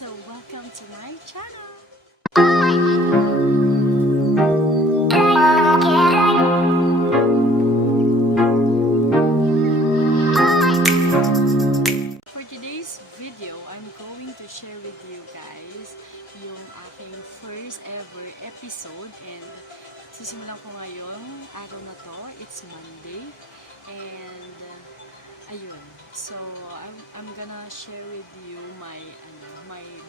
So, welcome to my channel! For today's video, I'm going to share with you guys yung aking first ever episode, and sisimulan ko ngayong araw na to. It's Monday, and ayun. So, I'm gonna share with you my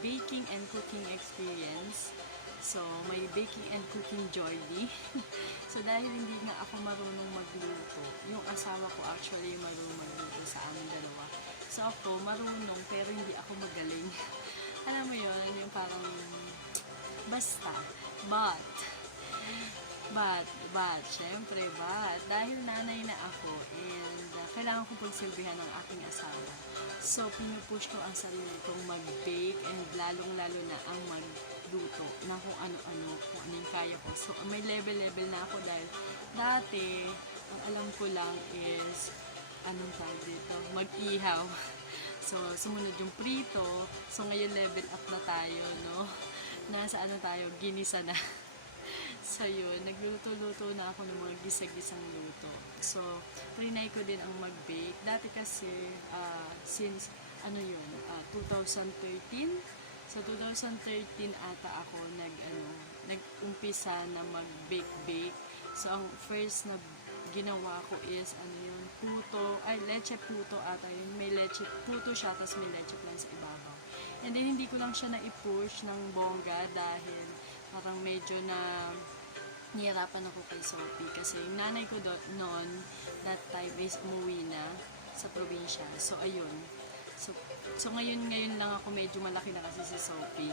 baking and cooking experience. So, my baking and cooking journey. So, dahil hindi nga ako marunong magluto, yung asawa ko actually marunong magluto sa amin dalawa. So, ako marunong pero hindi ako magaling. Alam mo yun, yung parang basta. Syempre, dahil nanay na ako and kailangan ko pagsilbihan ng aking asawa. So, pinupush ko ang sarili kong mag-bake and lalong-lalo na ang magluto na kung ano-ano, kung ano yung kaya ko. So, may level-level na ako dahil dati, ang alam ko lang is, anong tawag dito? Mag-ihaw. So, sumunod yung prito. So, ngayon level up na tayo, no? Nasa ano tayo, ginisa na. So yun, nagluluto-luto na ako ng mga gisa-gisang luto. So, trinay ko din ang mag-bake. Dati kasi, since, 2013? So, 2013 ata ako nag-umpisa na mag-bake-bake. So, ang first na ginawa ko is, leche puto ata yun. May leche puto siya, tapos may leche plan sa ibabaw. And then, hindi ko lang siya na-i-push ng bongga dahil parang medyo na nihirapan ako kay Sophie kasi yung nanay ko noon, that time is umuwi na sa probinsya. So, ayun. So ngayon lang ako medyo malaki na kasi si Sophie.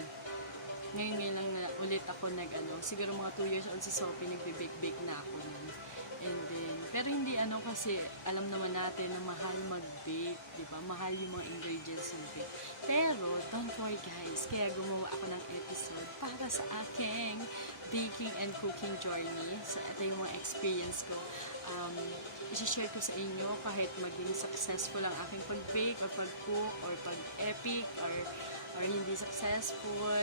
Ngayon lang na ulit ako siguro mga 2 years old si Sophie, nagbe-bake-bake na ako nun. And then, pero hindi kasi alam naman natin na mahal mag-bake, di ba? Mahal yung mga ingredients ng bake. Pero, don't worry guys, kaya gumawa ako ng episode para sa aking baking and cooking journey. So, ito yung mga experience ko. I-share ko sa inyo kahit maging successful ang aking pag-bake or pag-cook or pag-epic or hindi successful,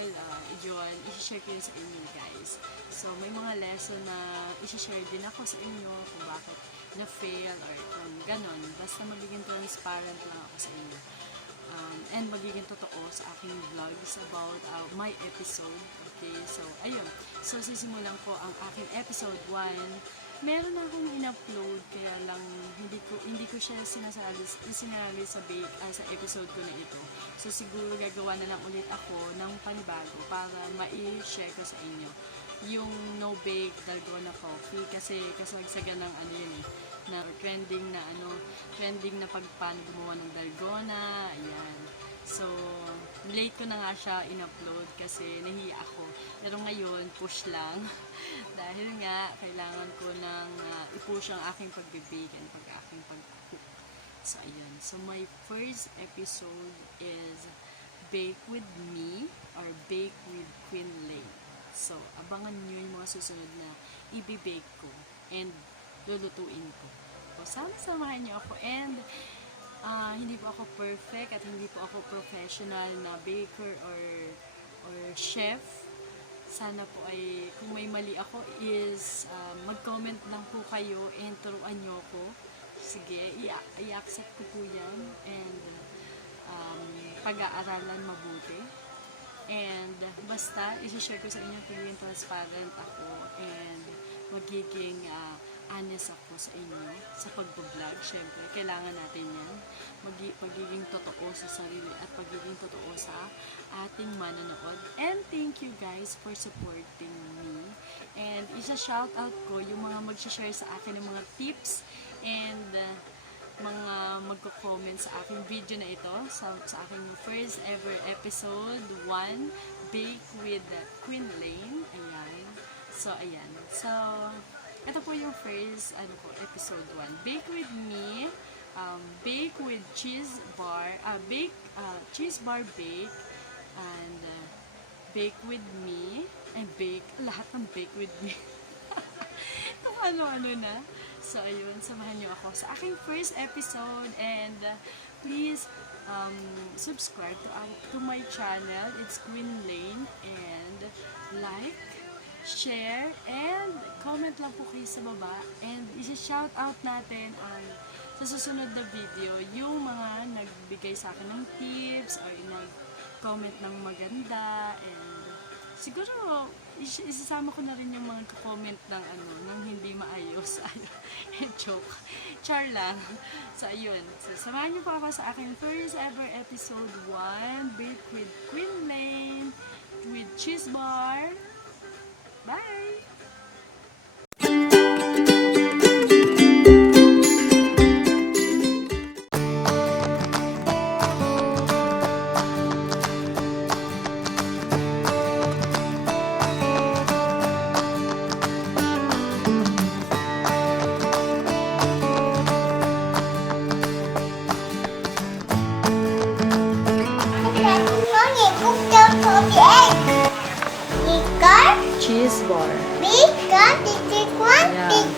yun, i-share ko yun sa inyo guys. So, may mga lesson na i-share din ako sa inyo kung bakit na-fail or kung ganon. Basta magiging transparent lang ako sa inyo. And magiging totoo sa aking vlogs about my episode. Okay, so, ayun. So, sisimulan ko ang aking episode 1. Meron akong in-upload, kaya lang hindi ko siya sinasali sa episode ko na ito. So siguro gagawa na lang ulit ako ng panibago para ma-share ko sa inyo yung no bake dalgona coffee kasi kasagsagan ng na trending na paano gumawa ng dalgona, ayan. So, late ko na nga siya in-upload kasi nahiya ako. Pero ngayon, push lang. Dahil nga, kailangan ko nang i-push ang aking pag-bake and aking pag-cook. So, ayan. So, my first episode is Bake with Me or Bake with Queen Laine. So, abangan nyo yung mga susunod na i-bake ko and lulutuin ko. So, sana samahan nyo ako and hindi po ako perfect at hindi po ako professional na baker or chef. Sana po ay kung may mali ako is mag-comment lang po kayo and turuan nyo ko. Sige, i-accept ko po yan and pag-aaralan mabuti. And basta, isi-share ko sa inyo kung yung transparent ako and magiging honest ako sa inyo sa pag-vlog. Syempre, kailangan natin yan. Pagiging totoo sa sarili at pagiging totoo sa ating manonood. And thank you guys for supporting me. And isa-shoutout ko yung mga mag-share sa akin ng mga tips and mga magko-comment sa aking video na ito sa aking first ever episode 1 Bake with Queen Laine. Ayan. So, ayan. So, ito po yung first episode 1. Bake with me, bake with cheesebar, cheesebar bake, and bake with me, and lahat ng bake with me. Kung ano-ano na. So, ayun, samahan niyo ako sa aking first episode and please subscribe to my channel. It's Queen Laine, and like, share, and comment lang po kayo sa baba, and isi-shout out natin sa susunod na video yung mga nagbigay sa akin ng tips or nag-comment ng maganda, and siguro isasama ko na rin yung mga comment ng hindi maayos. Joke. Char lang. So, ayun. So, samahan niyo po ako sa aking first ever episode 1, Bake with Queen Laine, with cheesebar. Bye! Cheesebar. Big gun, the big one, Yeah. big